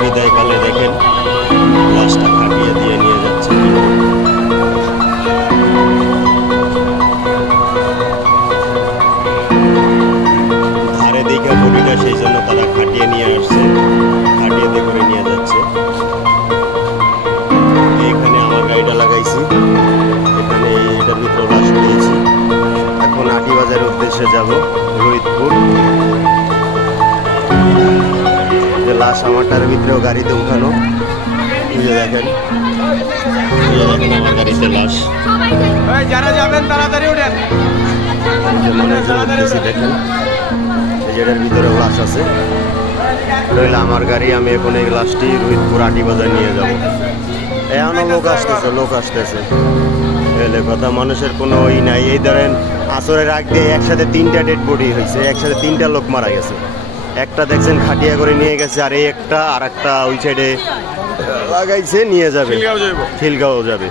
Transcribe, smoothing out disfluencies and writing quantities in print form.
বিদায়কালে দেখেন লাশটা খাটিয়ে দিয়ে নিয়ে যাচ্ছে। ধারে দিকে বডিটা, সেই জন্য তারা খাটিয়ে নিয়ে আসছে, খাটিয়ে দিয়ে করে নিয়ে যাচ্ছে। এখানে আমার গাড়িটা লাগাইছি, এখানে এটার ভিতরে লাশ পেয়েছি। এখন আটিবাজারের উদ্দেশ্যে যাব, রোহিতপুর। যে লাশ আমারটার ভিতরেও গাড়িতে উঠানো, বুঝে দেখেন, আমার গাড়িতে লাশ। যারা যাবেন তাড়াতাড়ি উঠেন। দেখেন এটার ভিতরেও লাশ আছে। রইল আমার গাড়ি, আমি এখন এই লাশটি রোহিতপুর আটিবাজার নিয়ে যাব। এখনো লোক আসতেছে। এলে কথা, মানুষের কোনো নাই। এই ধরেন আসরের আগ দিয়ে একসাথে 3টা ডেড বডি হয়েছে, একসাথে 3টা লোক মারা গেছে। একটা দেখছেন খাটিয়া করে নিয়ে গেছে, আর এই একটা আর একটা ওই সাইডে লাগাইছে, নিয়ে যাবে, খিলগাঁও যাবে।